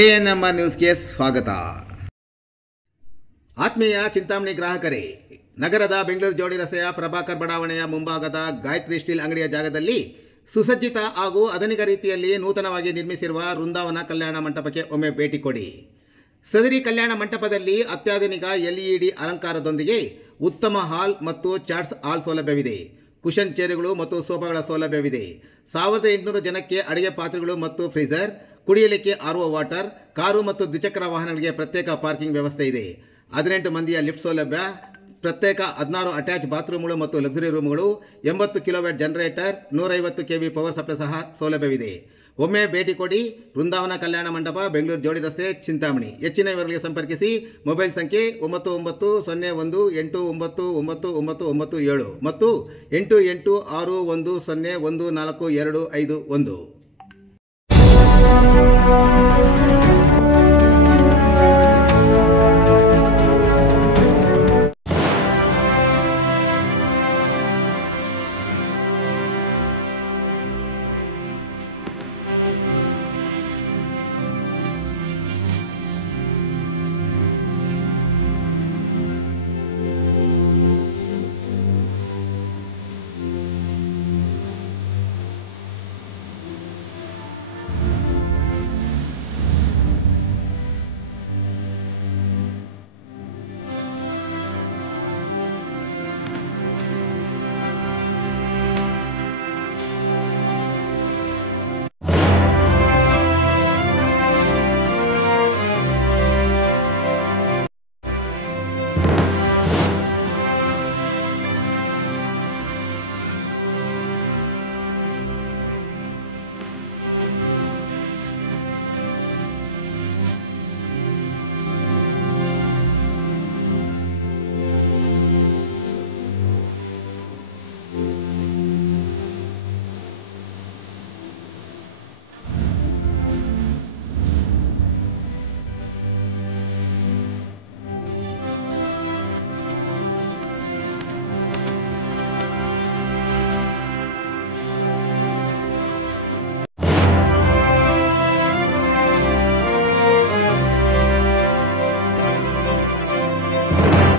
ANMR ನ್ಯೂಸ್ಗೆ ಸ್ವಾಗತ. ಆತ್ಮೀಯ ಚಿಂತಾಮಣಿ ಗ್ರಾಹಕರೇ, ನಗರದ ಬೆಂಗಳೂರು ಜೋಡಿ ರಸ್ತೆಯ ಪ್ರಭಾಕರ್ ಬಡಾವಣೆಯ ಮುಂಭಾಗದ ಗಾಯತ್ರಿ ಸ್ಟೀಲ್ ಅಂಗಡಿಯ ಜಾಗದಲ್ಲಿ ಸುಸಜ್ಜಿತ ಹಾಗೂ ಆಧುನಿಕ ರೀತಿಯಲ್ಲಿ ನೂತನವಾಗಿ ನಿರ್ಮಿಸಿರುವ ವೃಂದಾವನ ಕಲ್ಯಾಣ ಮಂಟಪಕ್ಕೆ ಒಮ್ಮೆ ಭೇಟಿ ಕೊಡಿ. ಸದರಿ ಕಲ್ಯಾಣ ಮಂಟಪದಲ್ಲಿ ಅತ್ಯಾಧುನಿಕ LED ಅಲಂಕಾರದೊಂದಿಗೆ ಉತ್ತಮ ಹಾಲ್ ಮತ್ತು ಚಾಟ್ಸ್ ಹಾಲ್ ಸೌಲಭ್ಯವಿದೆ. ಕುಷನ್ ಚೇರುಗಳು ಮತ್ತು ಸೋಫಾಗಳ ಸೌಲಭ್ಯವಿದೆ. 1800 ಜನಕ್ಕೆ ಅಡುಗೆ ಪಾತ್ರೆಗಳು ಮತ್ತು ಫ್ರೀಜರ್, ಕುಡಿಯಲಿಕ್ಕೆ RO ವಾಟರ್, ಕಾರು ಮತ್ತು ದ್ವಿಚಕ್ರ ವಾಹನಗಳಿಗೆ ಪ್ರತ್ಯೇಕ ಪಾರ್ಕಿಂಗ್ ವ್ಯವಸ್ಥೆ ಇದೆ. 18 ಮಂದಿಯ ಲಿಫ್ಟ್ ಸೌಲಭ್ಯ, ಪ್ರತ್ಯೇಕ 16 ಅಟ್ಯಾಚ್ ಬಾತ್ರೂಮ್ಗಳು ಮತ್ತು ಲಕ್ಸುರಿ ರೂಮ್ಗಳು, 80 kilowatt generator, 150 kV power supply ಸಹ ಸೌಲಭ್ಯವಿದೆ. ಒಮ್ಮೆ ಭೇಟಿ ಕೊಡಿ. ವೃಂದಾವನ ಕಲ್ಯಾಣ ಮಂಟಪ, ಬೆಂಗಳೂರು ಜೋಡಿ ರಸ್ತೆ, ಚಿಂತಾಮಣಿ. ಹೆಚ್ಚಿನ ವಿವರಗಳಿಗೆ ಸಂಪರ್ಕಿಸಿ. ಮೊಬೈಲ್ ಸಂಖ್ಯೆ 9901199997 ಮತ್ತು 8861014251.